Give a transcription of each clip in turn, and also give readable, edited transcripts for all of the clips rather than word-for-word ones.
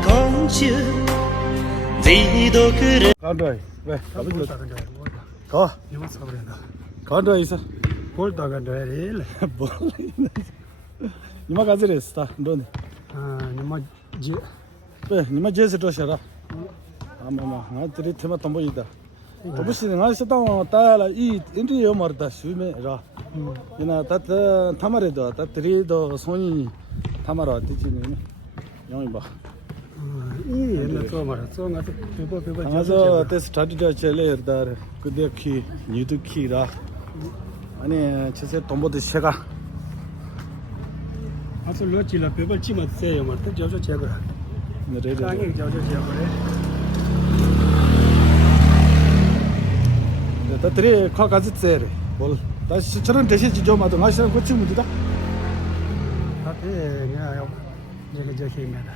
공주 지도 그래 간다 왜 가보자 가 이거 사버린다. 간다 있어 볼다 간다 이래. 뭐 니마 가지랬어 너네 아, 니마 지. 왜 니마 제스 도셔라 아마마 나들이 테마 tombo이다 tombo시는 나서 따라 이 인디어 말다 수메라 이나 따따 타마레도 따트리도 손이 타마라 뒤지네 영이 봐 이 옛날 또 말아. 또 가서 배고 가서 때 스타트가 첼레르다 그데키 뉴드키라 아니 제세 tombo도 셔가 아서 로치라 배벌 치면 세요 말때 저저 제거. 네레레 강이 저저 제거래. 따트리 커가지 째레 볼 다시 저런 대신 좀 하던 아시는 거 친구들다 앞에 내가 저게 힘내다.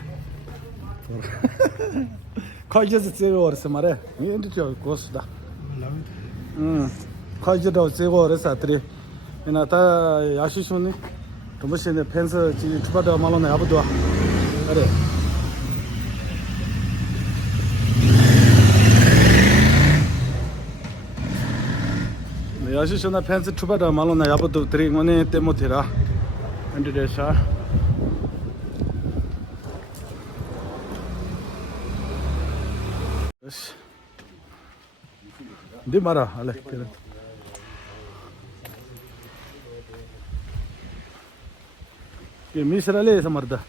커이제스 째고 어서 말해 인디죠 고스다 커이제도 째고 어서 따트리 이나타 야시슈니 도무시네 펜스 지 투바다 말로네 아부도 그래 야시슈나 펜스 투바다 말로네 아부도 드링오네 때모티라 엔디데샤 네 말아 알레 그래 이 미스라레សមર્다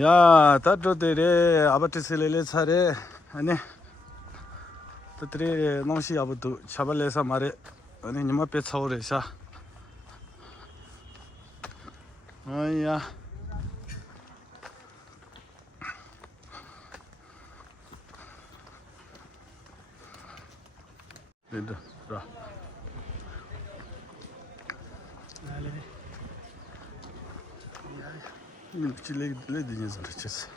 야 따도데레 아바티셀레 차레 아니 따트레 농시 아부도 차발레사 마레 아니 니마 페차오레샤 아야 된다 라 밀치레 레디니 자르체스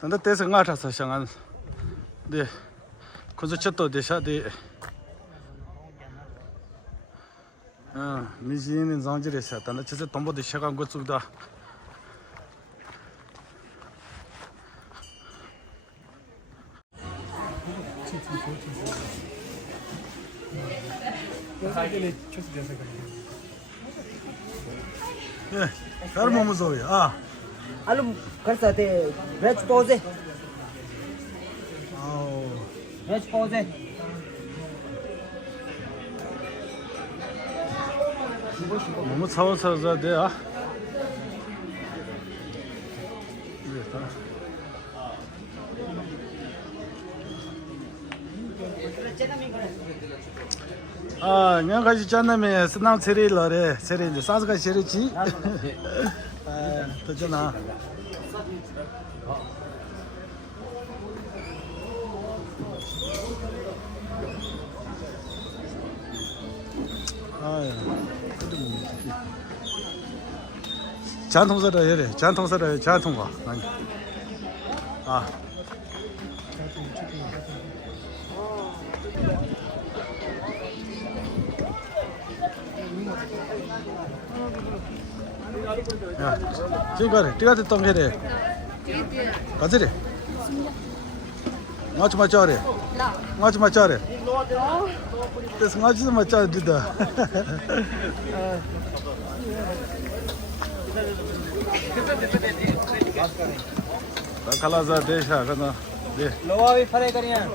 단다 때서 가타서 상한 네 그저 쳤도 대샤데 미지는 장지레사 단다 쳤어 tombo도 시간 거츠다 예 다른 무서워요 आलू कर सकते वेज पौज है 아우 वेज पौज है 너무 차워서 돼야 아, 내가 같이 짠다며 스나우 체리라래. 체리 이제 사스가 체리지. 아, 되잖아. 아야. 잔통사라 해래. 잔통사라 잔통가. 아니. 아. 야, 지금까지 띠가 됐던 게래. 가지래. 맞지 맞자래. 맞지 맞자래. 그래서 맞지 맞자 되다. 칼라자 대샤 가나. 네. लोहा भी फ्राई करिए हाँ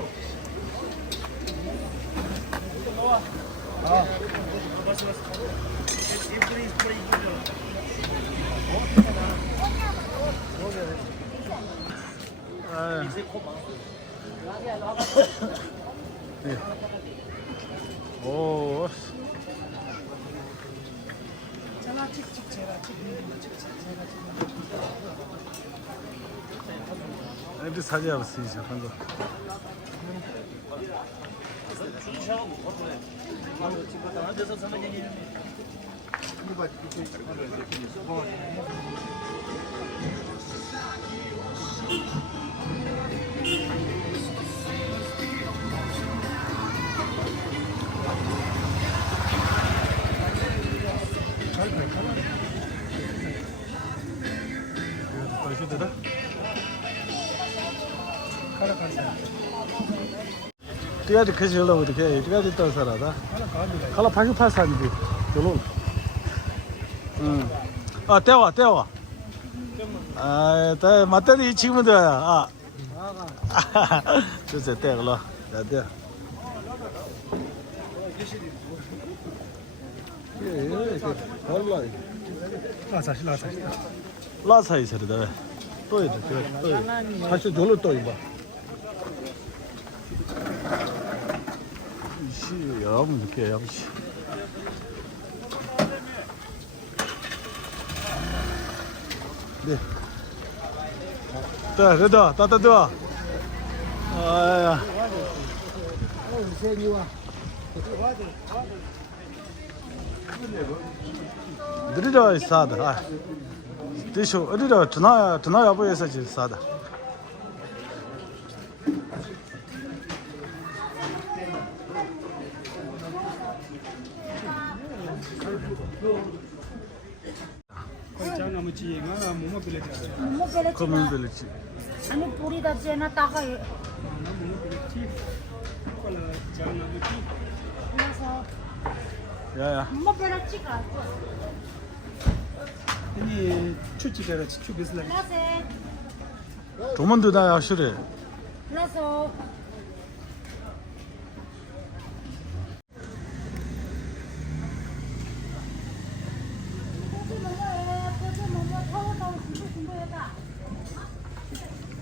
네. 오. 애들 사지 않았어 이제 한 거. 다시 되다. 카라 카라. 뒤가지 크실라고 이렇게 뒤가지 떠 살아다. 칼라 88산이지. 결론. 응. 아, 떼와. 아, 때 맞더니 지금은 돼야. 아. 저세 떼걸로. 야, 떼. 예, 달라. 라사시. 라사이 서리다. 또 이제 또. 다시 돌로 또 이봐. 씨, 여러분 이렇게 야무시. 네. 자, 됐다. 따따. 아야. 느리려 싸다. 아. 대쇼 어디로 전화 야보에서 지 싸다. 장나무 지가 뭐뭐 빌려. 뭐 그래 검은 별이지. 아니 뿌리다 쟤나 따가 뭐뭐 빌려. 콜라 장나무 지. 그래서 야야. 뭐 별을 찍어 아니 추치대로 추비슬라. 그래서 조만도 나 야슈래. 그래서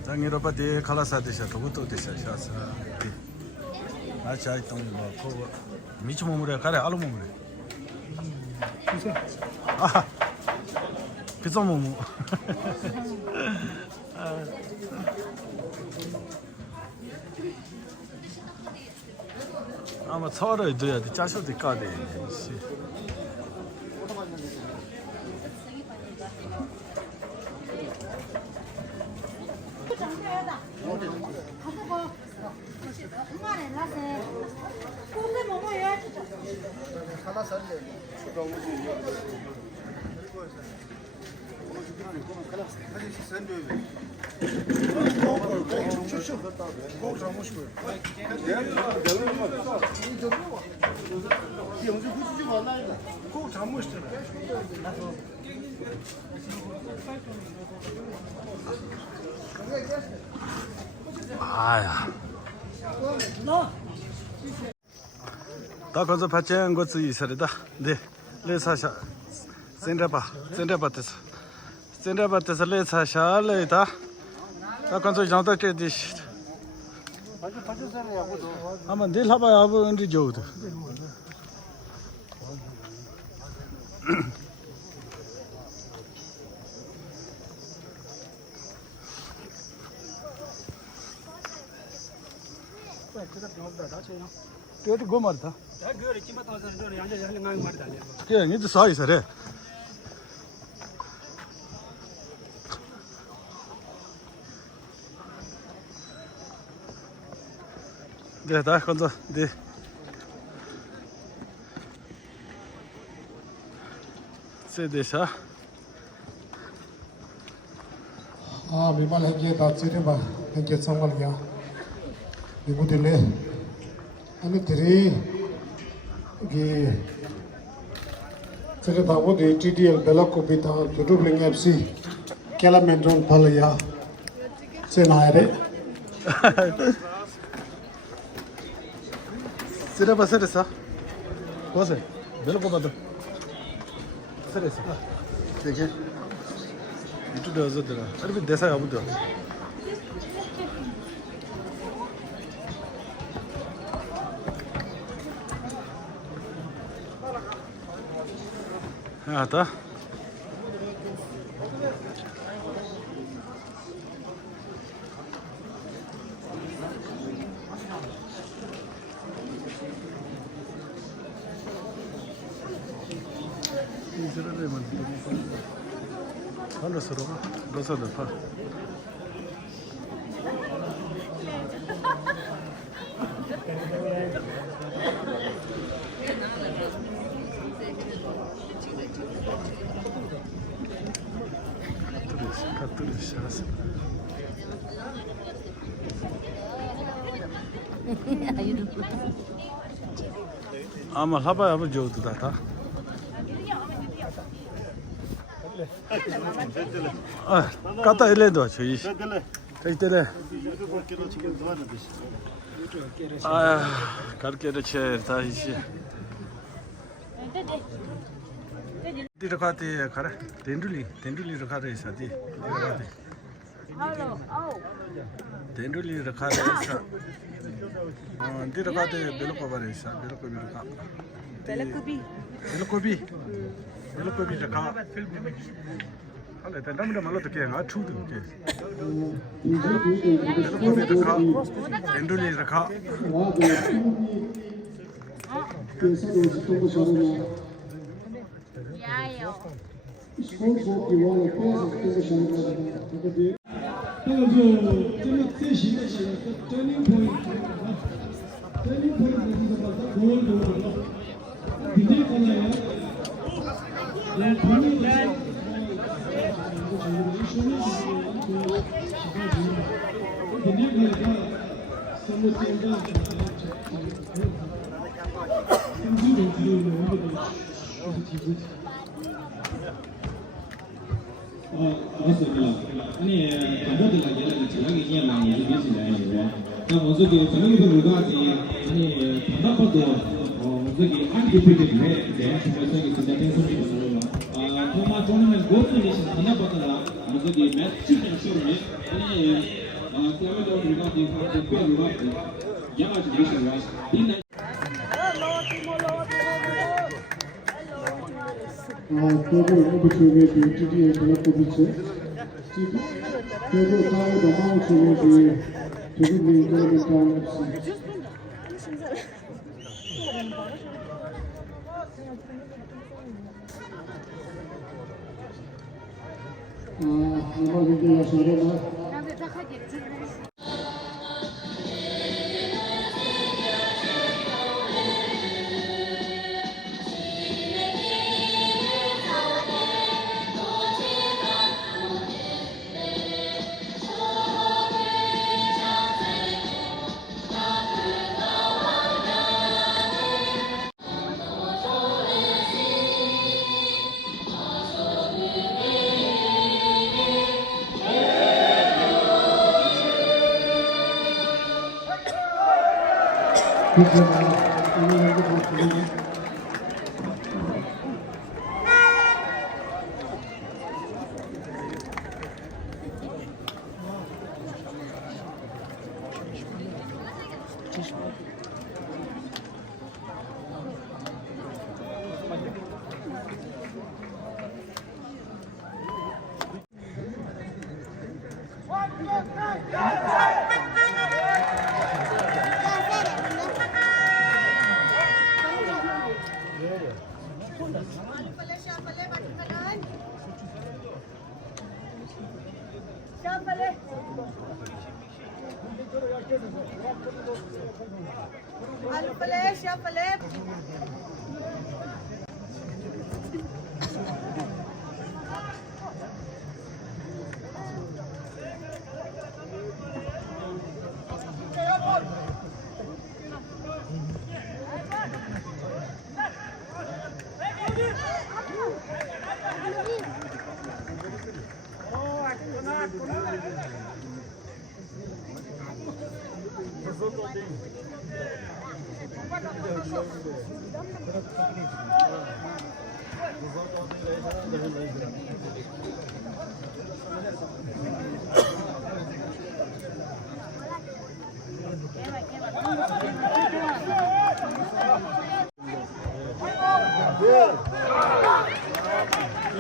장이로 바디 칼라사 되셔. 도부터 되셔. 샤스. 아차 동 뭐. 미치 몸으로 가래 알로 몸으로. 무슨 아. 비싼 몸. 아마 서로 줘야 돼. 짜셔도 까대. 씨. 장표에다 가서 엄마네 나세 고기 먹어야지 아야. 다 가서 받자는 것이 있어야다. 네. 레사샤. 센라바테서 레사샤 레다. 다 가서 장다 때디시. 아마 내일 하봐야 하는데 저도. तेरे को मरता गरे कीमत आसा जो यहाँ जा ले ngang मार डाले क्या ये तो सही सर है देता कौन सा दे से देशा 아, 미만 해게 다 찌르바 해게 성걸이야. 이거들래. 아니 들이 이게 제가 다고 DTDL 벨라코피타 유튜브 링 FC 캘라멘존 팔이야. 세나이레. 세레바 세레사 뭐세 별거 봐도 세레사 되게 유튜브 어서더라 아니 대사 야부터 아다 Hello, sir. Dosa da fa. Ama haba haba jodu da ta. Ah, kata elendo çöyi. Kaytele. Ah, karkere çer ta işi. Di rakate kara. Tenduli rakate sadi. Tenduli rakate sa. Di rakate beloko bare sa, beloko. Belokobi rakha. Hale tendamda malo to ke nga thu tu ke. Belokobi rakha. Tenduli rakha.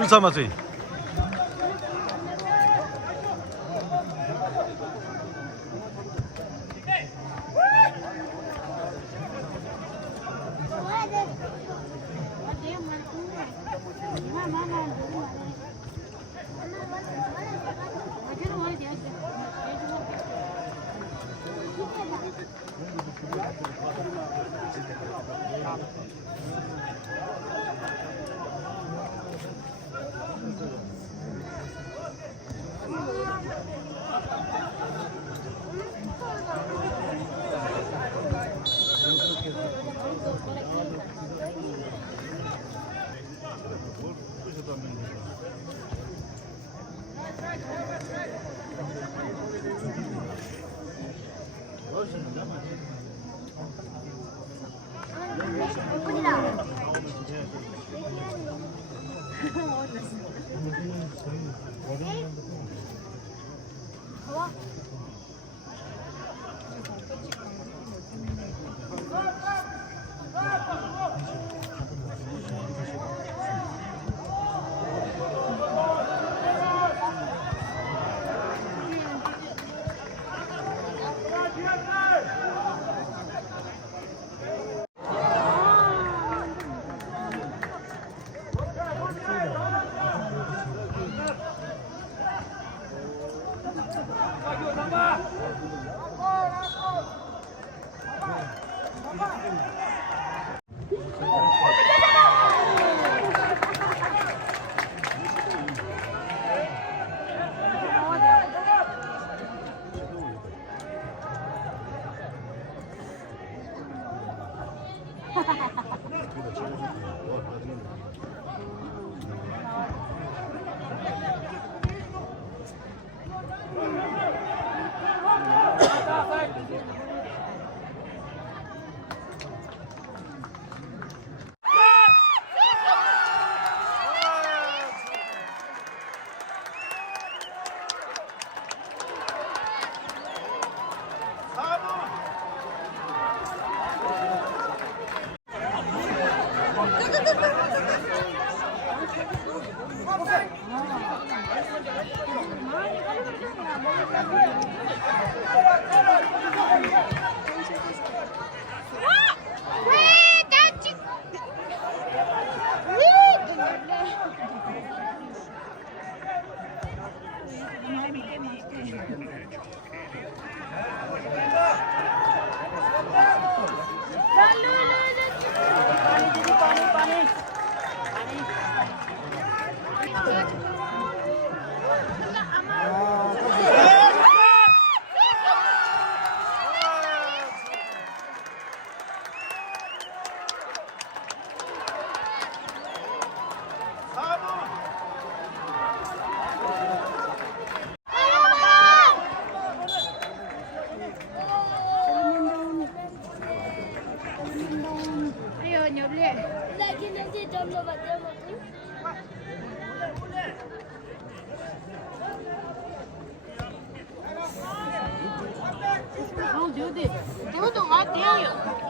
일사마트이.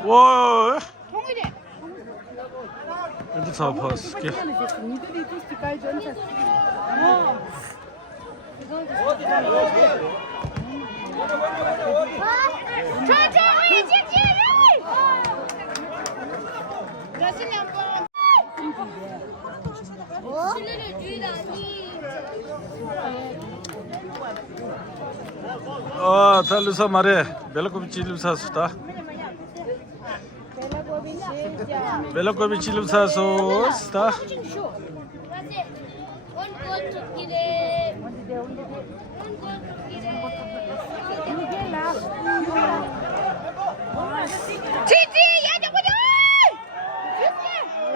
와, 이거 다 봤을게. 달루사 말해. 벨라코비치 일루사수다. 벨라코비치 일루사수다.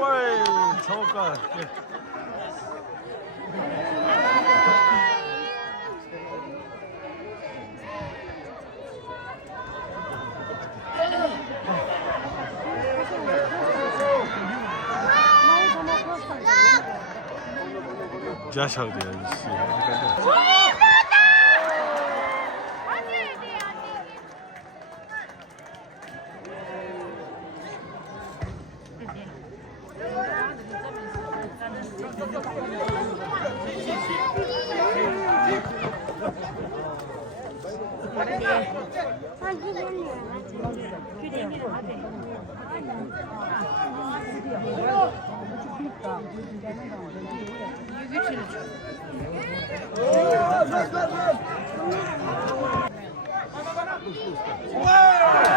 와, 저거. Já şarkı Wow!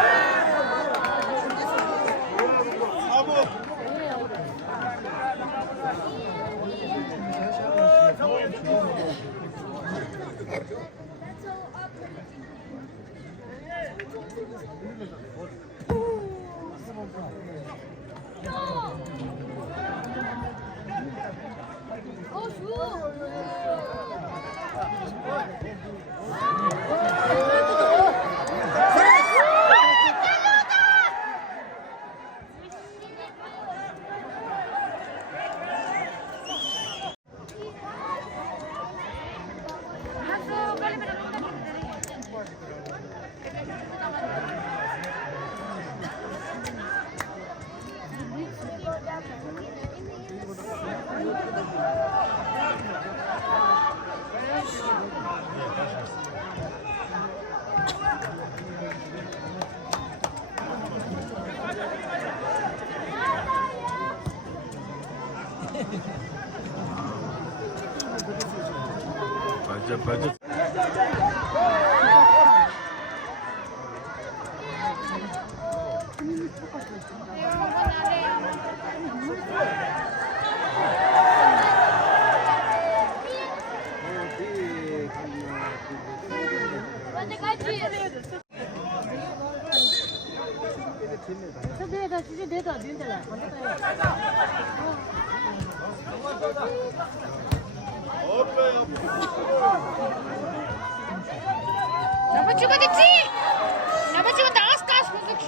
맞아. 저기에다 주제 내도 안 된다. Dapat juga kecil. Dapat juga tak askas untuk.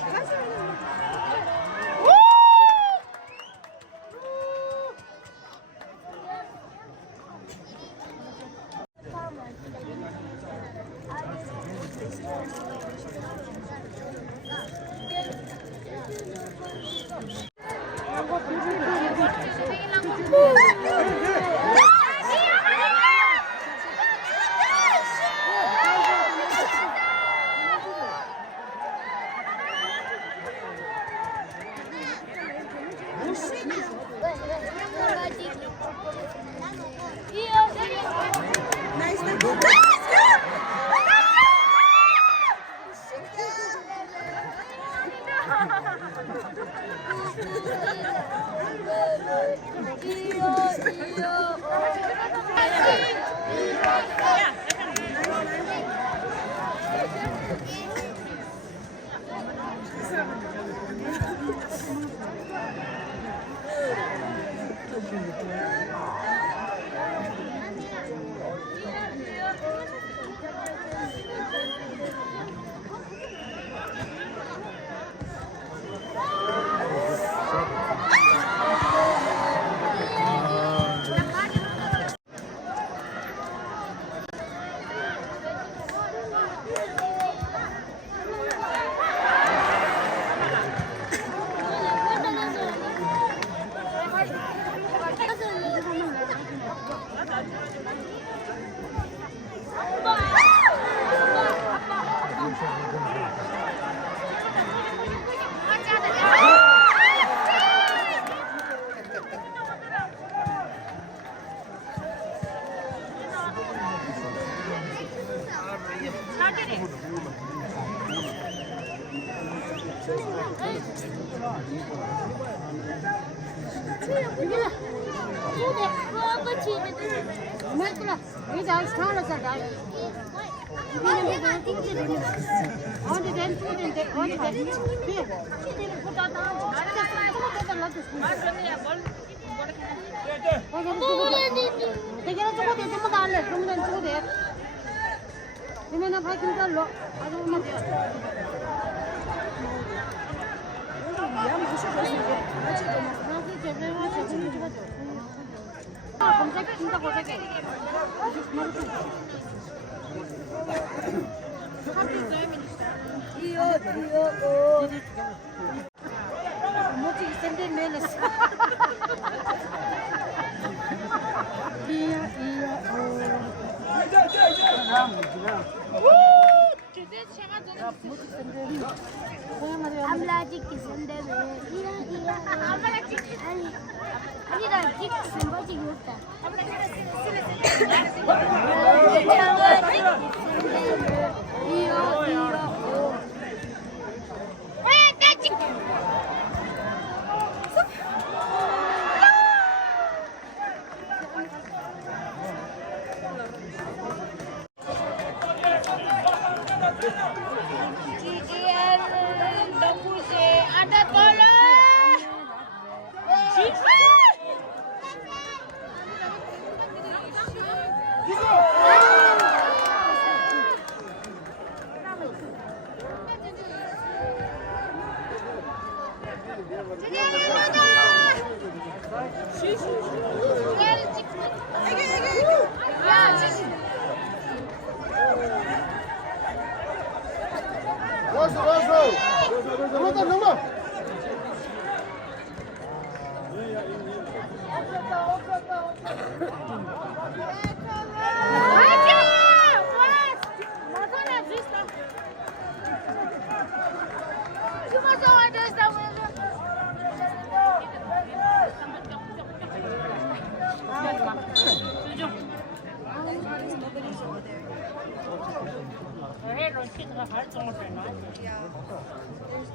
Gigian.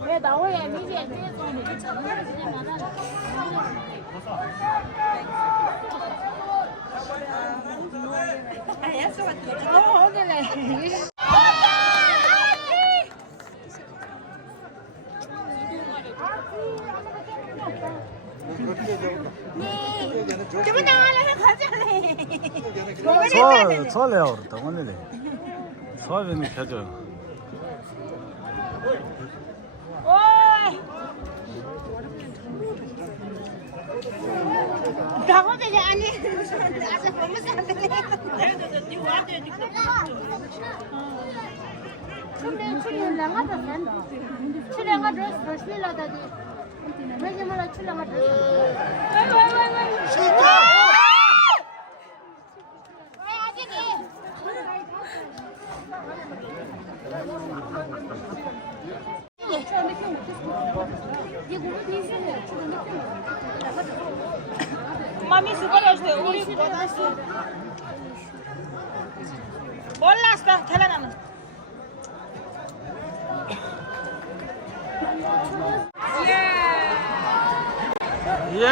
왜 나오야 미디에 대해서 이렇게 전화를 그냥 소래요 그렇다 오늘에 소아비는 켜줘 강호대장 아니 아주 너무 싸네 근데 출연량하다 산다. 출연하다 더 실라다디. 왜지 몰라 출연하다. Mami, 수고하셨어요. 우리 몰랐어. 잘하나는. 예스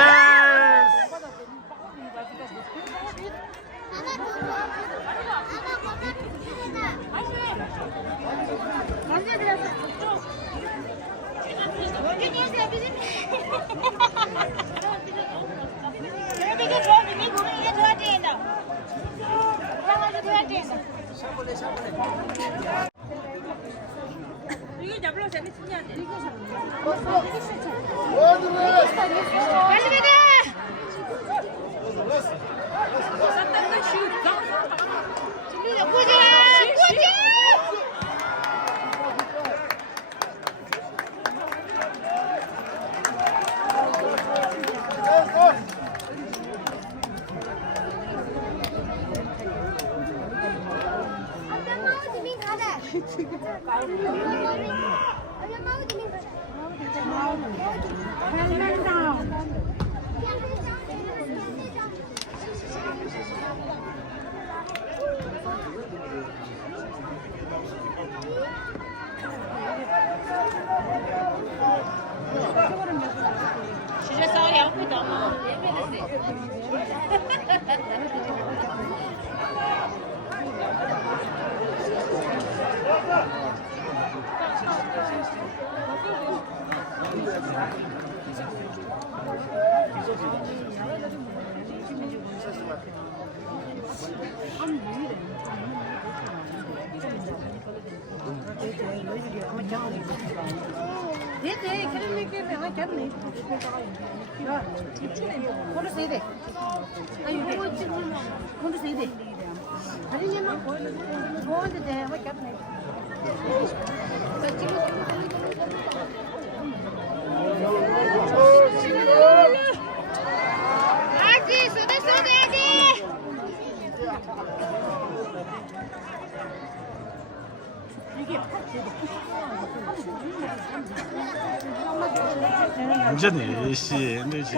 언제 들었어? 이게 좋아지, 네 몸이 이게 좋아지나? 이게 좋아지나? 이게 잡으러 재미 신기한데. 이게 빨리 가자. 꾸자, 꾸자. 진짜 싸우리 아프다. 네네 그런 얘기를 왜 잡네. 거기 세야 돼. 아니 이거 지금 거기 세야 돼. 아니면 좋은데 돼. 왜 잡네. 아지, 쏟아야지. 완전히 씨 힘들지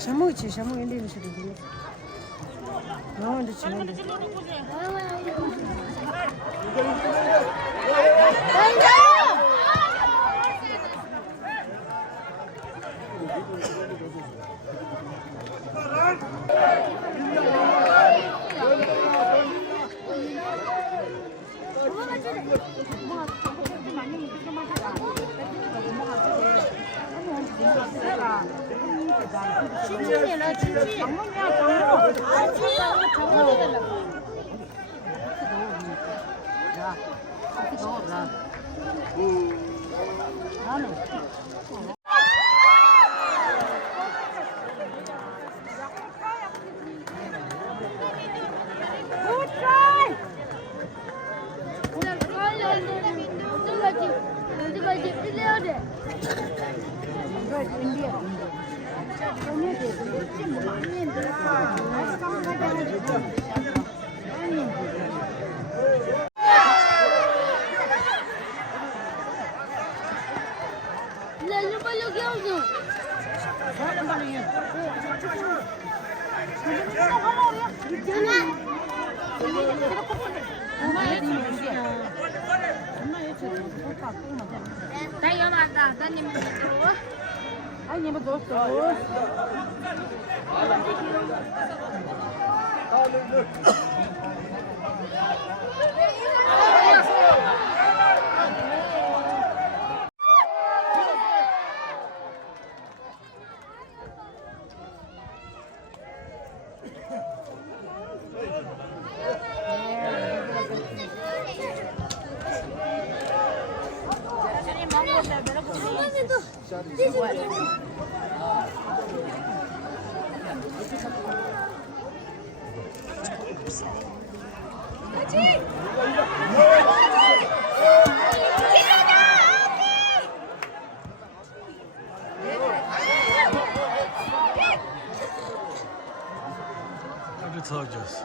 샤몽이지 샤몽 인디는 소리지. 나한테 치는데. 친친이라 친친. 장모야 장모. 장모 해달라고. 야, 이렇게 넣어라. 나는. Charges.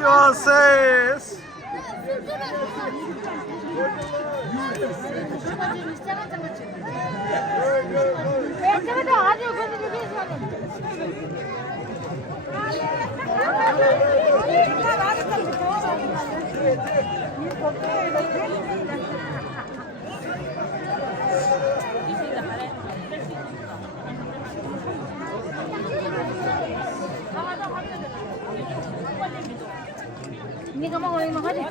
이어세스. Ini kamu mau makan deh.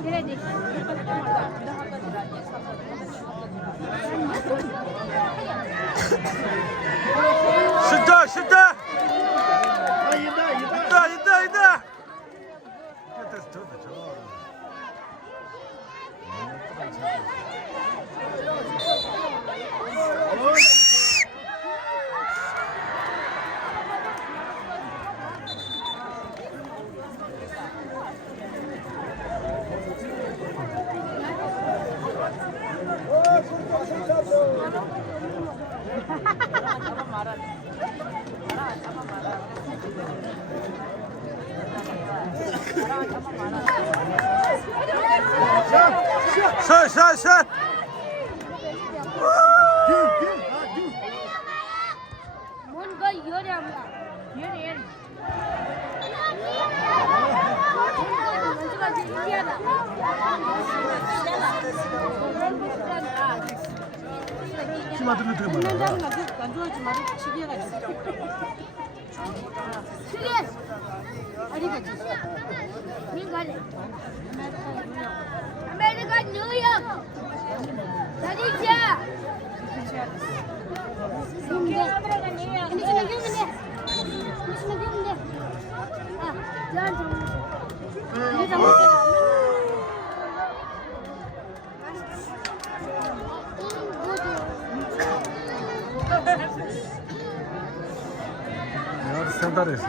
Ini deh. Şurada, şurada. İda. 샷. 뭔가 열이합니다. 열이. 먼저가 인디아다. 치마들을 되게 많아. 안 좋아하지 말고 치기해가지고. 치기. 어디가 쳤어? 민간에. 아메리카 뉴욕. 어디지야? Ini cuma gini deh. Ini cuma gini deh. Ah, jangan. Ini sama Ya sentaresi.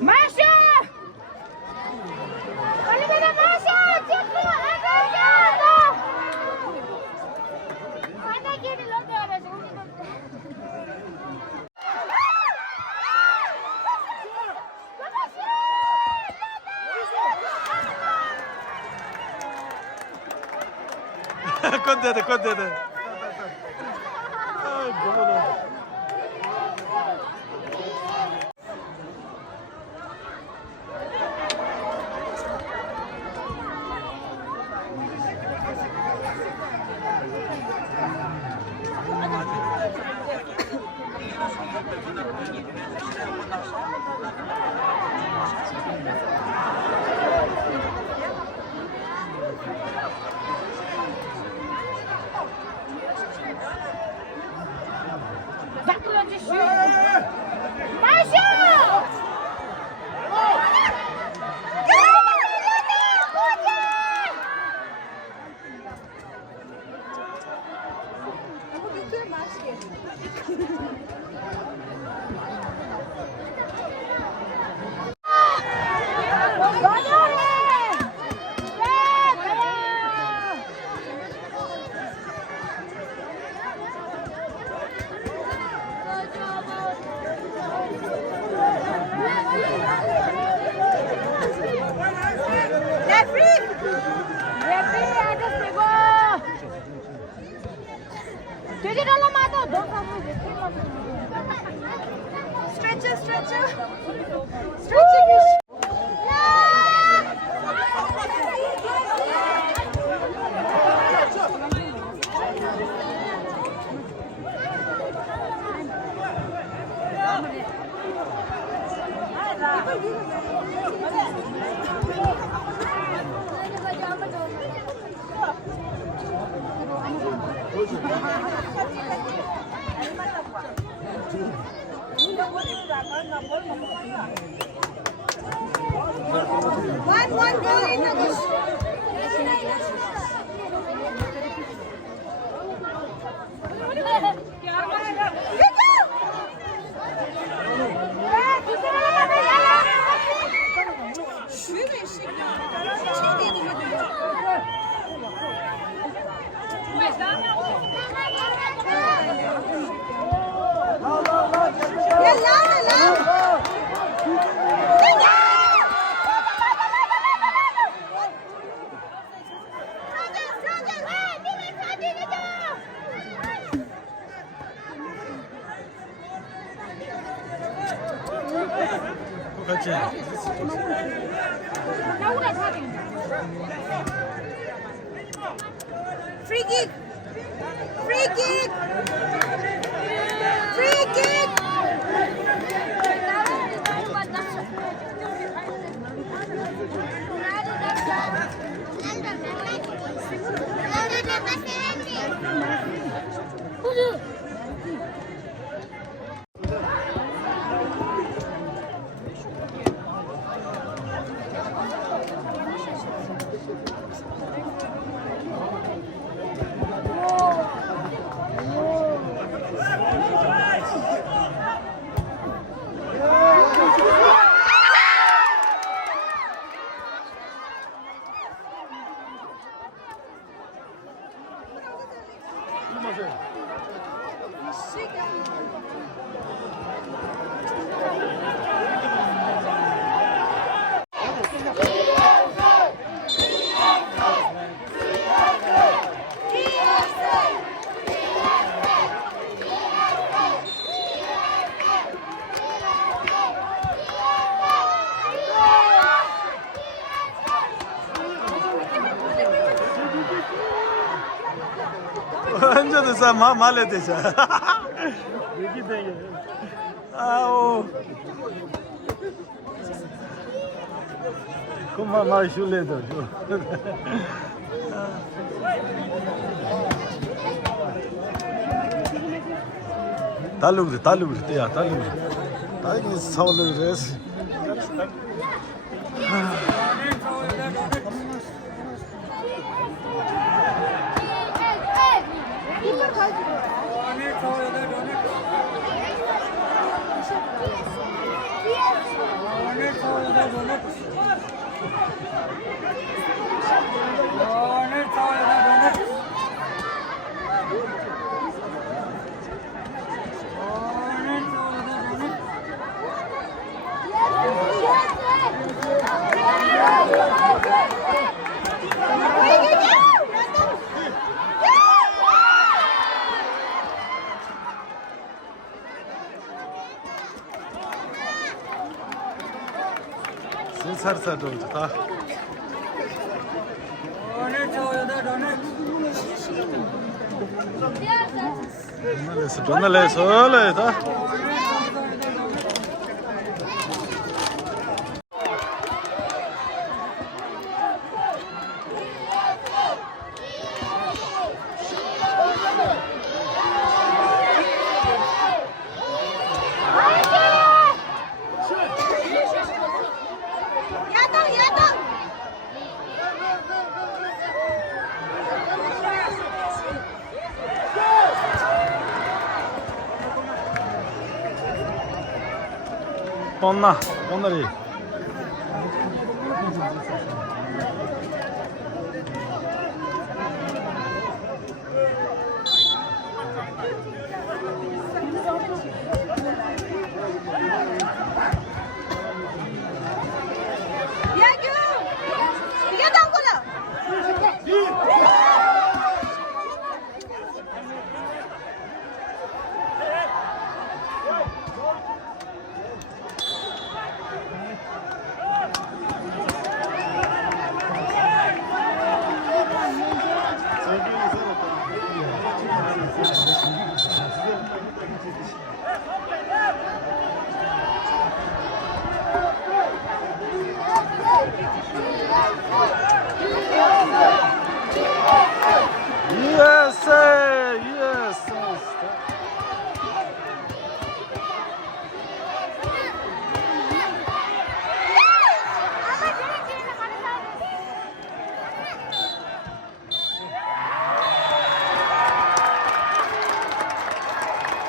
마셔! 빨리 빨리 마셔! 찍고 안가자! 바닥에를 넘겨가지고 건대대 건대대. Stretcher, stretcher. Stretching is. One girl in 같이. Free kick! Free kick! Free kick! 언제도 사 말래 되자. 얘기 되게. 아우. 그만 말 줄래도. 달루그래 떼야 달루그래. 다이기 사올르그레스. 살살 좀 좋다. 전날에서 오늘이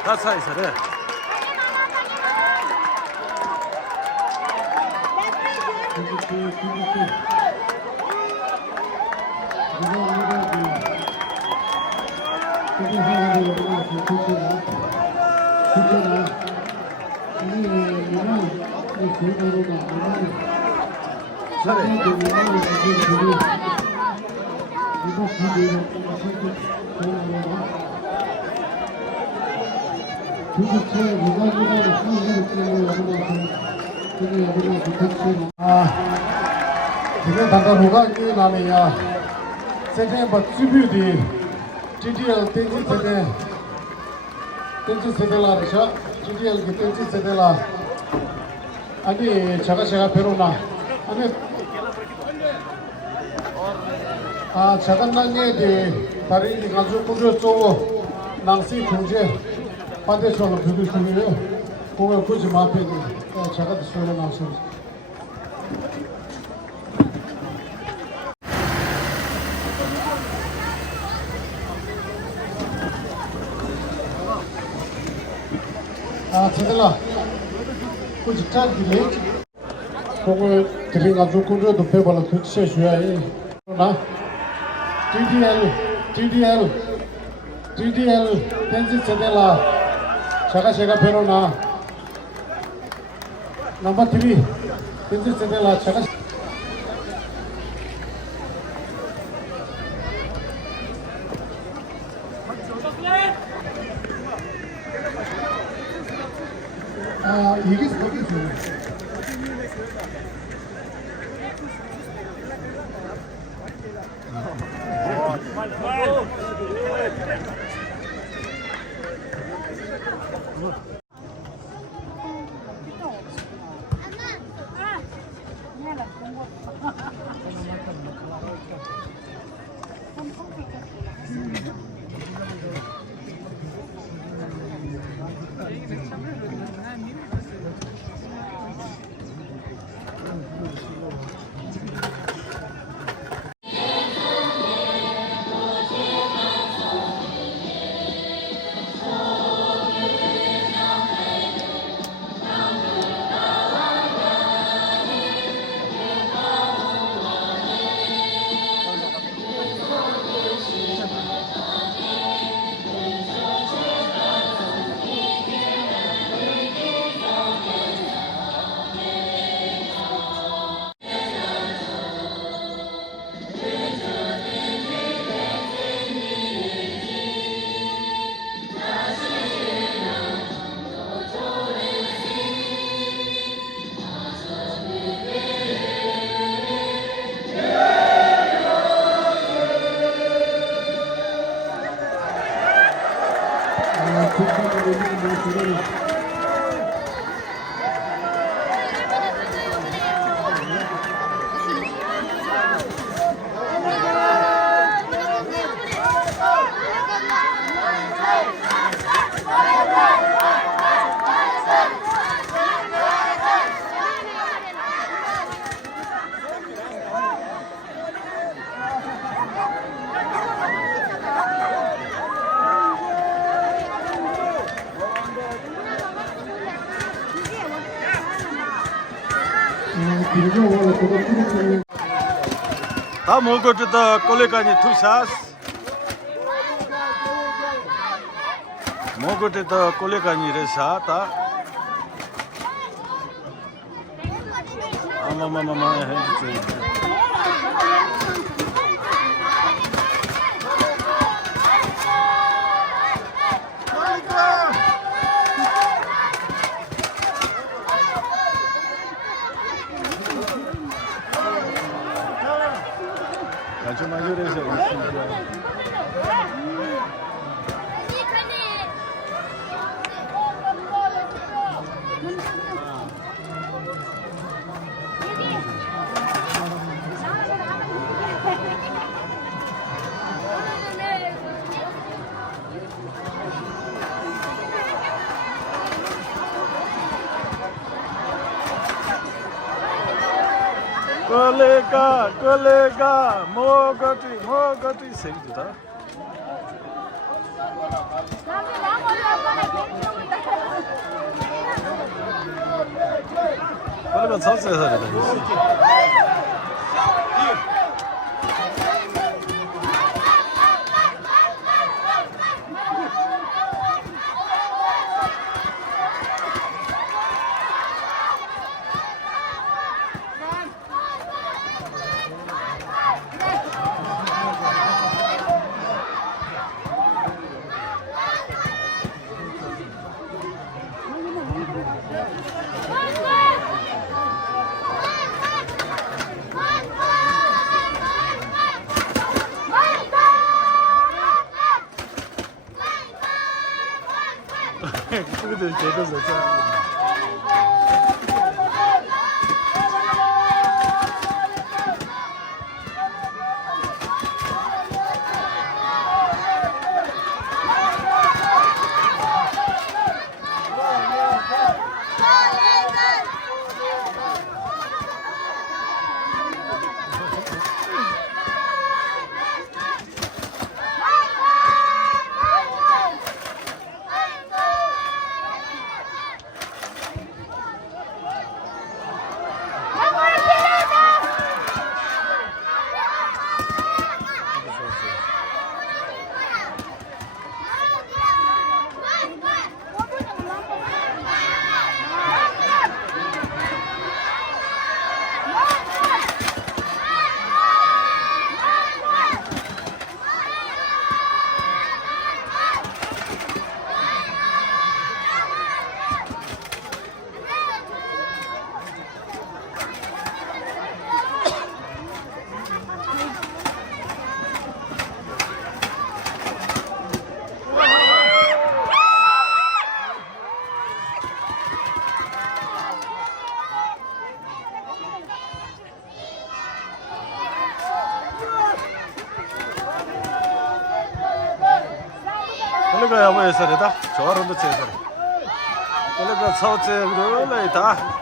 다 차이서래. 지금 당장 누가 일어나느냐 세상에 주뷰디 GDL 땡지 세대라르샤 GDL 그 땡지 세대라 아니 제가 배로나 아니 자간당에 다리 가지고 꾸려 쪼고 낭시 공제 반대쪽으로 두고 있으면요 공을 보지 마페니 제가 소리 나서 제들아 굳이 짠기래 공을 들이가지고 꾸려 높여봐라 그치 줘야 해 그러나 DDL 댄지 제들아 제가 배로나 넘버 3 댄지 제들아 제가 이게 어디서 다 먹고 또 콜레까지 투샷 먹고 또 콜레까지 레사다 아마마마마 핸드체 좀 마저래서 콜레가 뭐가지 생기다 콜레가 sauce에서 그들 제대로 자 콜레가 뭐해서 되다 좋아하는데 제대로 콜레가 sauce 그러려다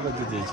이거 되지